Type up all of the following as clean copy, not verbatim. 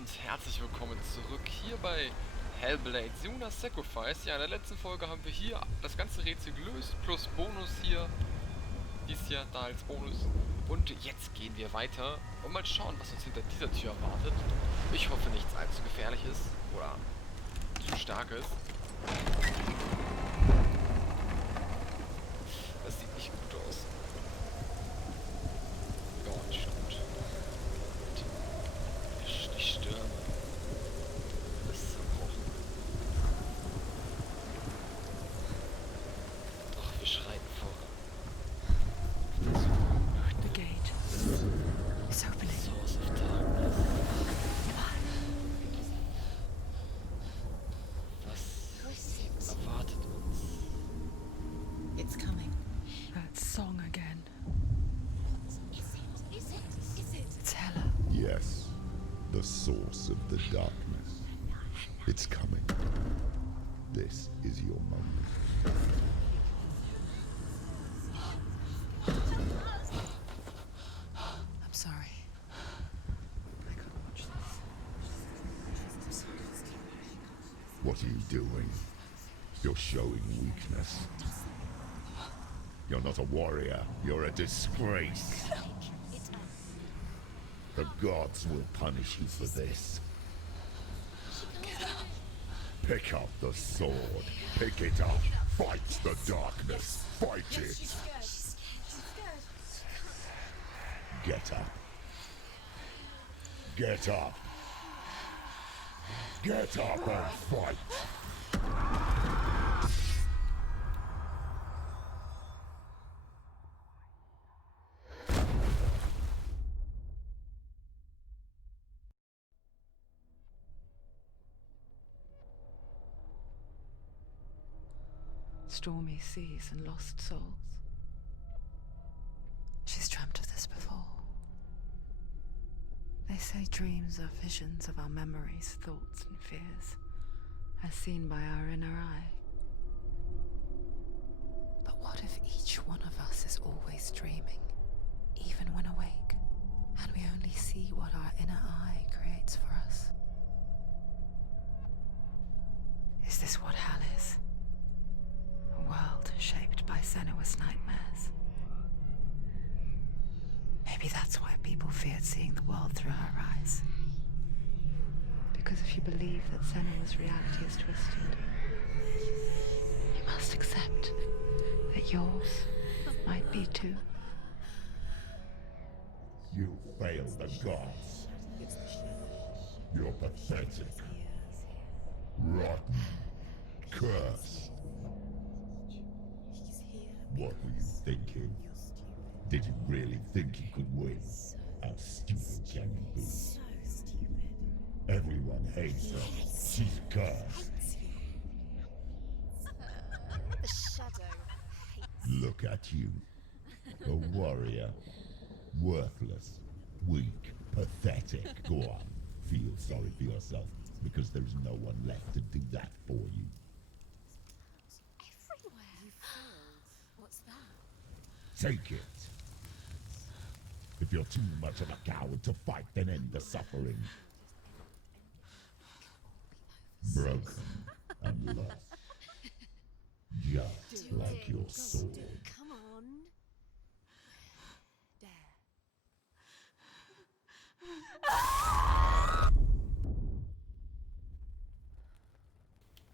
und herzlich willkommen zurück hier bei Hellblade, Senua's Sacrifice. Ja, in der letzten Folge haben wir hier das ganze Rätsel gelöst, plus Bonus hier. Dies hier da als Bonus. Und jetzt gehen wir weiter und mal schauen, was uns hinter dieser Tür erwartet. Ich hoffe, nichts allzu gefährlich ist oder zu stark ist. Das sieht nicht gut aus. Gott, stimmt. Die Stürme. Das ist zerbrochen. Doch, wir schreiten voran. The gate is opening. Source of Darkness. Was erwartet uns? It's coming. That song again. It's Hella. Yes, the source of the darkness. It's coming. This is your moment. I'm sorry. I can't watch this. What are you doing? You're showing weakness. You're not a warrior. You're a disgrace. The gods will punish you for this. Pick up the sword. Pick it up. Fight the darkness. Fight it. Get up. Get up. Get up and fight. Stormy seas and lost souls. She's dreamt of this before. They say dreams are visions of our memories, thoughts and fears, as seen by our inner eye. But what if each one of us is always dreaming, even when awake, and we only see what our inner eye creates for us? Is this what hell is? A world shaped by Senua's nightmares. Maybe that's why people feared seeing the world through her eyes. Because if you believe that Senua's reality is twisted, you must accept that yours might be too. You fail the gods. You're pathetic. Rotten. Cursed. What were you thinking? Did you really think you could win? How stupid can you be? So stupid. Everyone hates her. She's cursed. The shadow hates. Look at you. A warrior. Worthless. Weak. Pathetic. Go on. Feel sorry for yourself, because there's no one left to do that for you. Everywhere. You failed. What's that? Take it. If you're too much of a coward to fight, then end the suffering. Broken and lost. Just like your sword. Come on. Dare.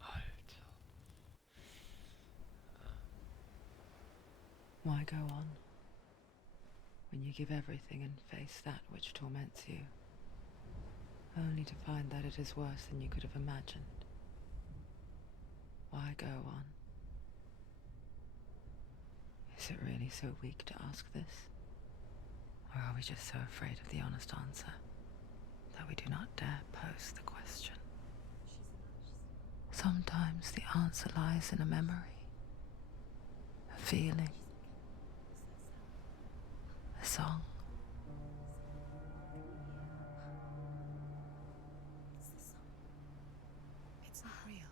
Alter. Why go on when you give everything and face that which torments you, only to find that it is worse than you could have imagined? Why go on? Is it really so weak to ask this? Or are we just so afraid of the honest answer that we do not dare pose the question? Sometimes the answer lies in a memory, a feeling, a song. It's not real.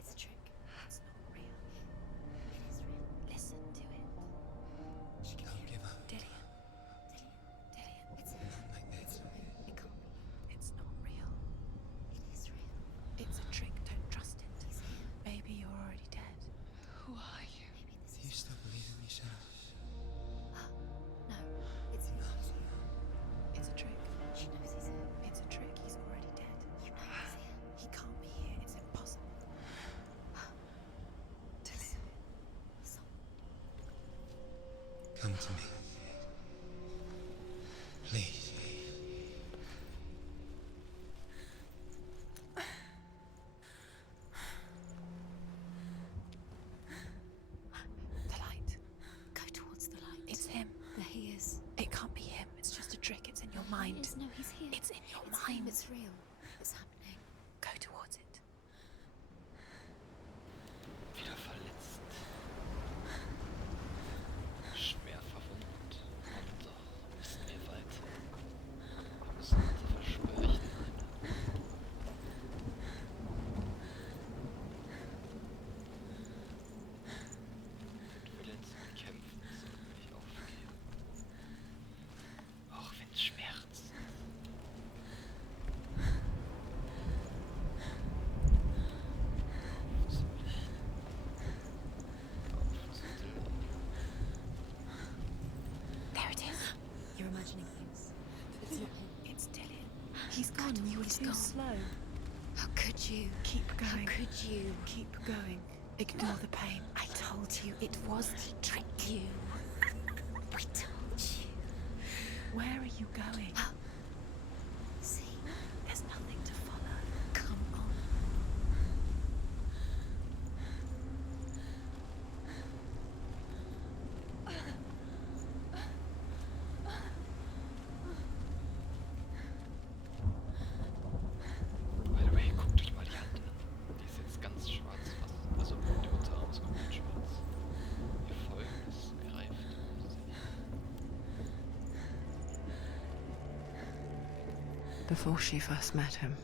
It's a trick. It's not real. It is real. Listen to it. She can't give up. Dillian. It's not. It can't be. It's not real. Come to me. Please. The light. Go towards the light. It's him. There he is. It can't be him. It's just a trick. It's in your mind. He is. No, he's here. It's in your It's mind. him. It's real. It's happening. Go towards it. Wieder verletzt. Schwer verwundet. Und doch müssen wir weiter. Wir müssen unser Versprechen einhalten. Den Willen zum Kämpfen sollten wir nicht aufgeben. Auch wenn es schmerzt. There it is. You're imagining things. It's not him. It's Dillian. He's gone. You were He's too gone. slow. How could you? Keep How going. could you? Keep going. Ignore the pain. I told you it was to trick you. We told you. Where are you going? See? There's nothing to follow. Come on. By the way, guckt euch mal die Hand an. Die ist jetzt ganz schwarz fast. Also der Unterarm ist komplett schwarz. Ihr Folgen ist gereift. Before she first met him,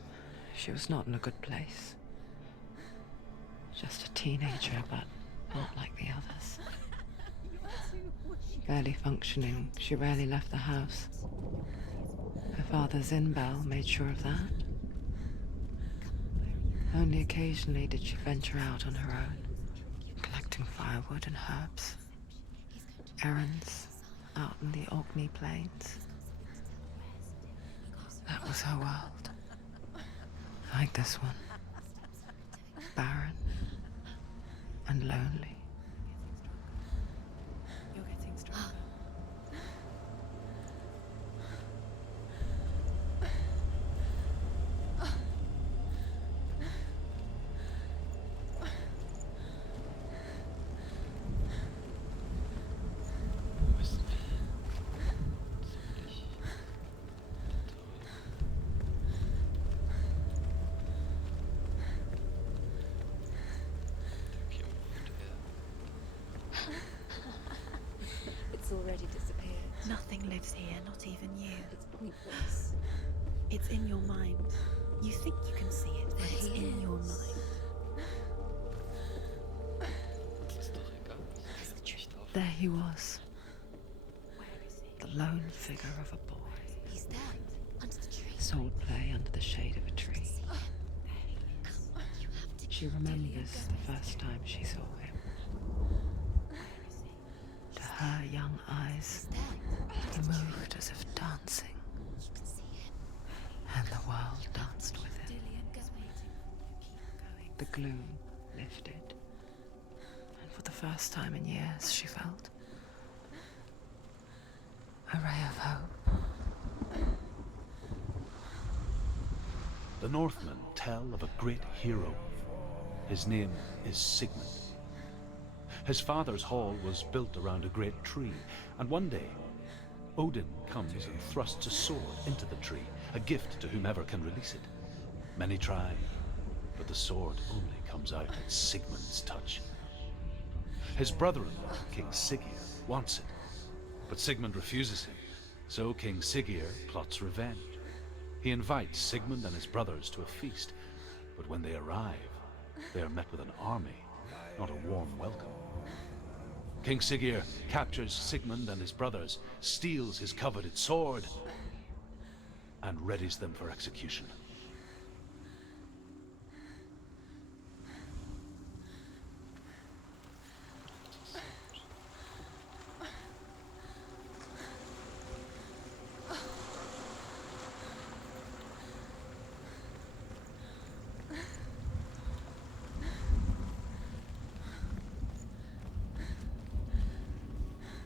she was not in a good place. Just a teenager, but not like the others. Barely functioning, she rarely left the house. Her father Zinbel made sure of that. Only occasionally did she venture out on her own, collecting firewood and herbs. Errands out in the Orkney Plains. That was her world. Like this one. Barren and lonely. You're getting stronger. Wo müssen wir hin? Zum Licht. Da kämpft er. It's already disappeared. Nothing lives here, not even you. It's pointless. It's in your mind. You think you can see it, but it's in your mind. Das ist doch egal. Das ist nicht auf. There he was. The lone figure of a boy. He's there. Under the tree. Swordplay under the shade of a tree. You have to She remembers the first time she saw him. To her young eyes, he moved as if dancing, see him. and the world danced with him. The gloom lifted, and for the first time in years, she felt a ray of hope. The Northmen tell of a great hero. His name is Sigmund. His father's hall was built around a great tree, and one day, Odin comes and thrusts a sword into the tree, a gift to whomever can release it. Many try, but the sword only comes out at Sigmund's touch. His brother-in-law, King Siggeir, wants it, but Sigmund refuses him, so King Siggeir plots revenge. He invites Sigmund and his brothers to a feast, but when they arrive, they are met with an army, not a warm welcome. King Siggeir captures Sigmund and his brothers, steals his coveted sword, and readies them for execution.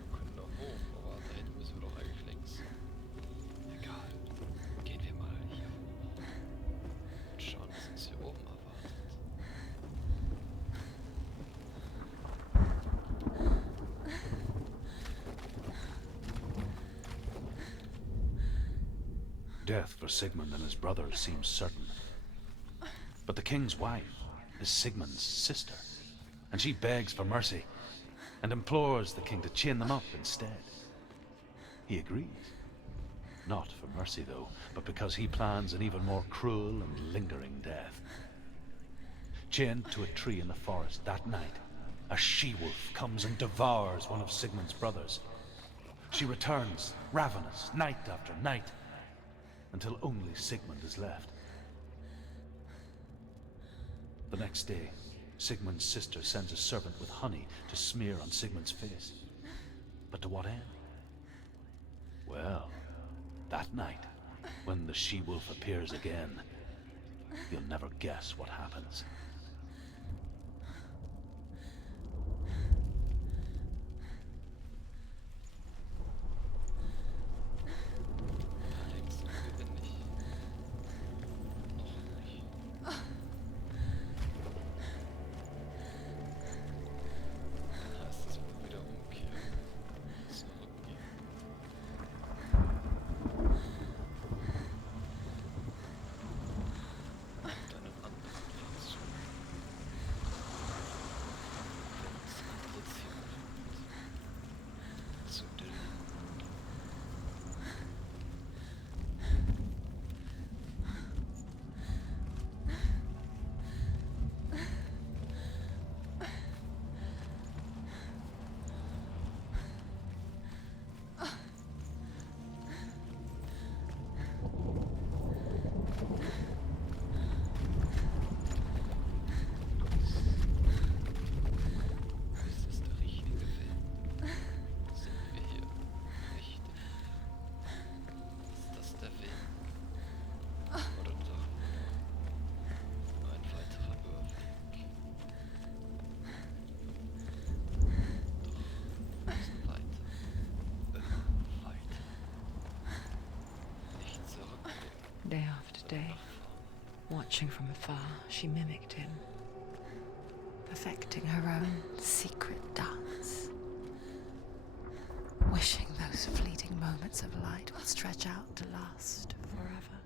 Wir können da hoch. death for Sigmund and his brothers seems certain. But the king's wife is Sigmund's sister, and she begs for mercy and implores the king to chain them up instead. He agrees. Not for mercy, though, but because he plans an even more cruel and lingering death. Chained to a tree in the forest that night, a she-wolf comes and devours one of Sigmund's brothers. She returns, ravenous, night after night, until only Sigmund is left. The next day, Sigmund's sister sends a servant with honey to smear on Sigmund's face. But to what end? Well, that night, when the she-wolf appears again, you'll never guess what happens. Allerdings gewinne ich. Noch nicht. Dann heißt es wohl wieder umkehren. Zurückgehen. Und einen anderen Weg suchen. Wenn es jetzt hier zu Dillen. Ist das der richtige Weg? Sind wir hier richtig? Ist das der Weg? Oder doch ein weiterer Irrweg? Doch müssen weiter. Weiter. Nicht zurücklegen. Day after day, watching from afar, she mimicked him, perfecting her own secret dance, wishing those fleeting moments of light would stretch out to last forever.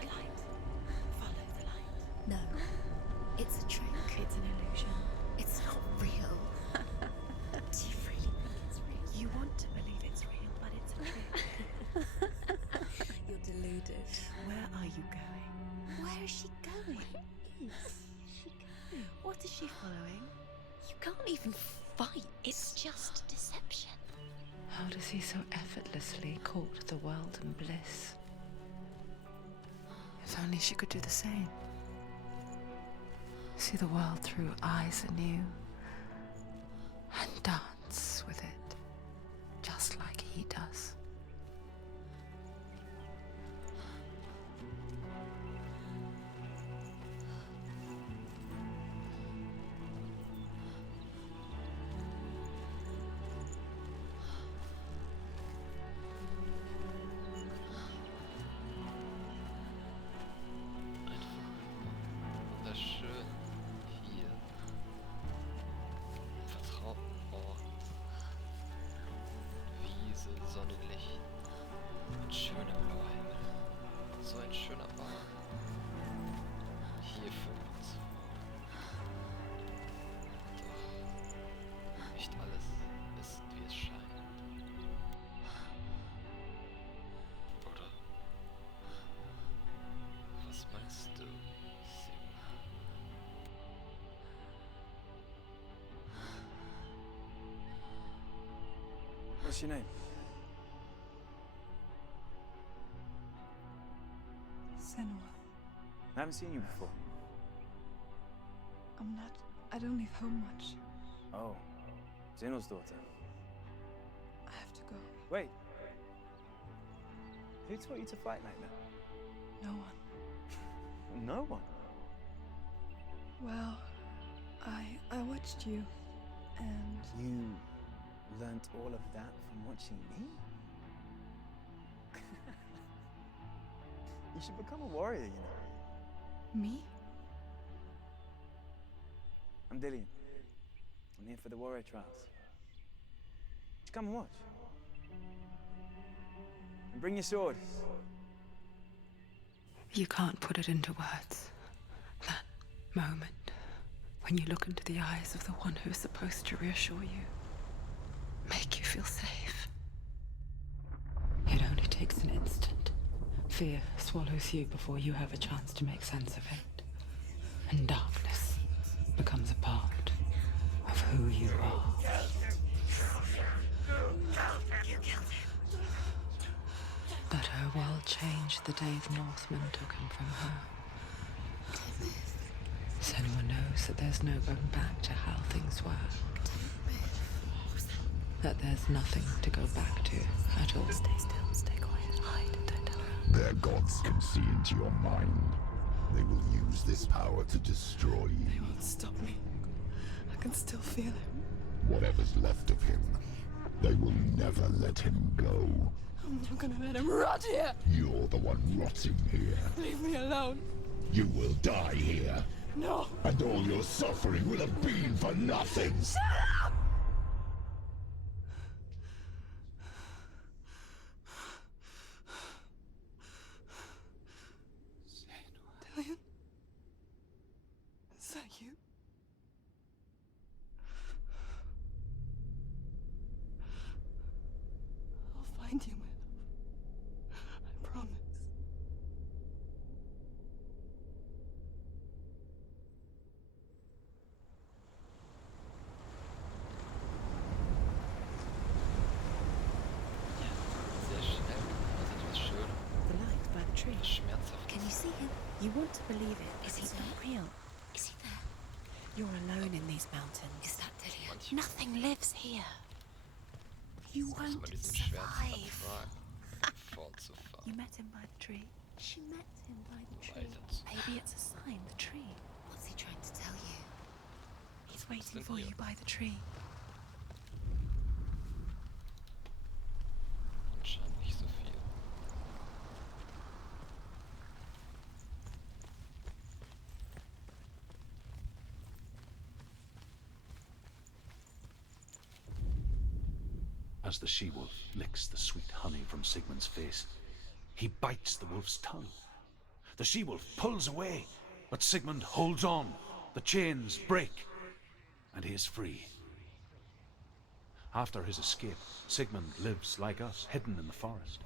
The light. Follow the light. No. It's a trick. It's an illusion. It's not real. Do you really think it's real? You want to believe it's real, but it's a trick. You're deluded. Where are you going? Where is she going? Where is she going? What is she following? You can't even fight. It's just deception. How does he so effortlessly court the world and bliss? If only she could do the same. See the world through eyes anew and dance with it, just like he does. Wunderschön. Hier. Vertrauten Ort. Wiese, Sonnenlicht. Ein schöner blauer Himmel. So ein schöner Baum. Hier für uns. Doch nicht alles ist, wie es scheint. Oder? Was meinst du, Senua? What's your name? Senua. I haven't seen you before. I don't leave home much. Oh, Zeno's daughter. I have to go. Wait. Who taught you to fight like that? No one. No one. Well, I watched you, and You learnt all of that from watching me? You should become a warrior, you know. me? I'm Dillian. I'm here for the warrior trials. Come and watch. And bring your sword. You can't put it into words. That moment when you look into the eyes of the one who is supposed to reassure you, make you feel safe. It only takes an instant. Fear swallows you before you have a chance to make sense of it. And darkness becomes a part of who you are. But her world changed the day the Northmen took him from her. Senua knows that there's no going back to how things were. That there's nothing to go back to at all. Stay still, stay quiet, hide, don't tell her. Their gods can see into your mind. They will use this power to destroy They you. won't stop me. I can still feel him. Whatever's left of him, they will never let him go. I'm not gonna let him rot here. You're the one rotting here. Leave me alone. You will die here. No. And all your suffering will have been for nothing. Shut up! Dillion? Is that you? I'll find you, my love. I promise. Sehr schnell, also etwas schön, The light by the tree. etwas schmerzhaft. Can you see him? You want to believe it. Is he not real? Is he there? You're alone in these mountains. Is that Dillion? Manchmal Nothing lives here. You muss man won't diesen Schwert survive. vertragen, fortzufahren. You met him by the tree. She met him by the tree. Weiter. Maybe it's a sign, the tree. What's he trying to tell you? He's waiting for you by the tree. Anscheinend nicht so viel. As the she-wolf licks the sweet honey from Sigmund's face, he bites the wolf's tongue. The she-wolf pulls away, but Sigmund holds on. The chains break, and he is free. After his escape, Sigmund lives like us, hidden in the forest.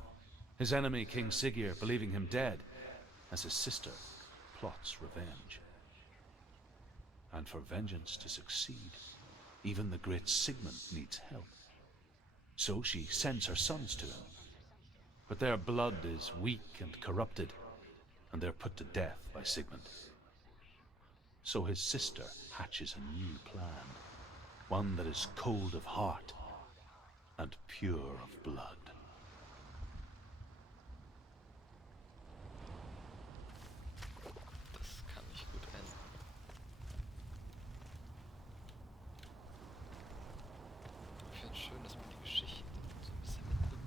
His enemy, King Siggeir, believing him dead, as his sister plots revenge. And for vengeance to succeed, even the great Sigmund needs help. So she sends her sons to him. But their blood is weak and corrupted, and they're put to death by Sigmund. So his sister hatches a new plan, one that is cold of heart and pure of blood. Das kann nicht gut enden. Ich finde es schön, dass man die Geschichten so ein bisschen mitbekommt.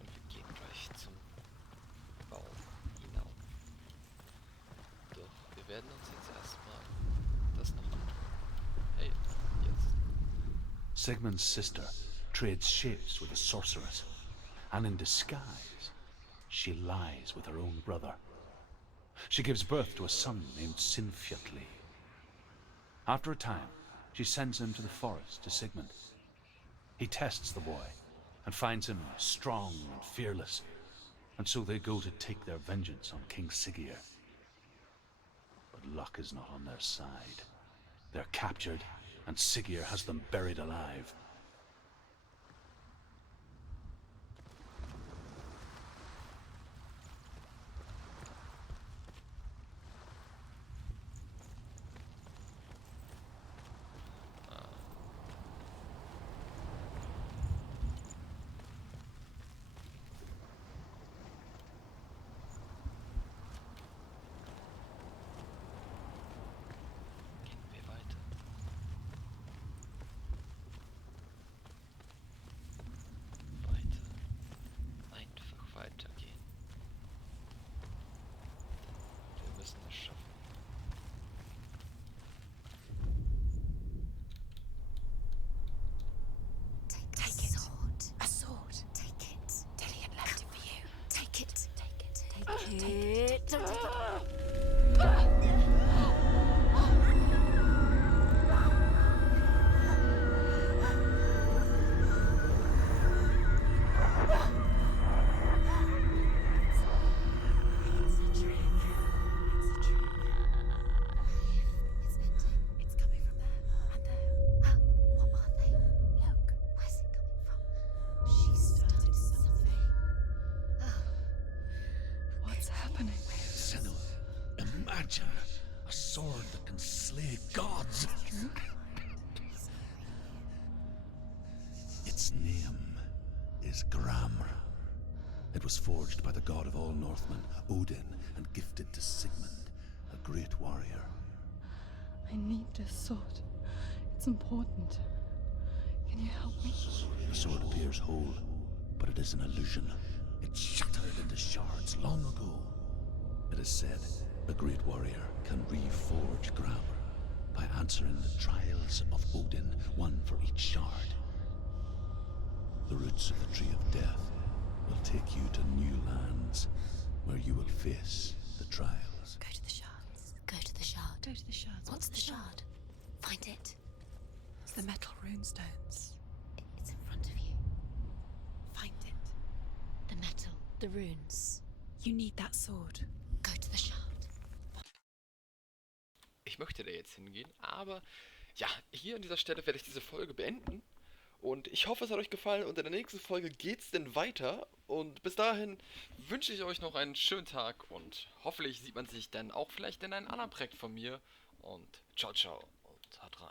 Und wir gehen gleich zum Baum hinauf. Doch wir werden uns jetzt erstmal das noch antun. Hey, jetzt. Sigmund's sister trades shapes with a sorceress, and in disguise, she lies with her own brother. She gives birth to a son named Sinfjotli. After a time, she sends him to the forest to Sigmund. He tests the boy and finds him strong and fearless, and so they go to take their vengeance on King Siggeir. But luck is not on their side. They're captured, and Siggeir has them buried alive. Gehen wir weiter. Don't take it. A sword that can slay gods. Its name is Gramr. It was forged by the god of all Northmen, Odin, and gifted to Sigmund, a great warrior. I need this sword. It's important. Can you help me? The sword appears whole, but it is an illusion. It shattered into shards long ago. It is said a great warrior can reforge Gramr by answering the trials of Odin, one for each shard. The roots of the Tree of Death will take you to new lands where you will face the trials. Go to the shards. Go to the shard. Go to the shards. What's the shard? Find it. It's the metal runestones. It's in front of you. Find it. The metal. The runes. You need that sword. Go to the shard. Ich möchte da jetzt hingehen, aber ja, hier an dieser Stelle werde ich diese Folge beenden. Und ich hoffe, es hat euch gefallen und in der nächsten Folge geht's denn weiter. Und bis dahin wünsche ich euch noch einen schönen Tag und hoffentlich sieht man sich dann auch vielleicht in einem anderen Projekt von mir. Und ciao, ciao und haut rein.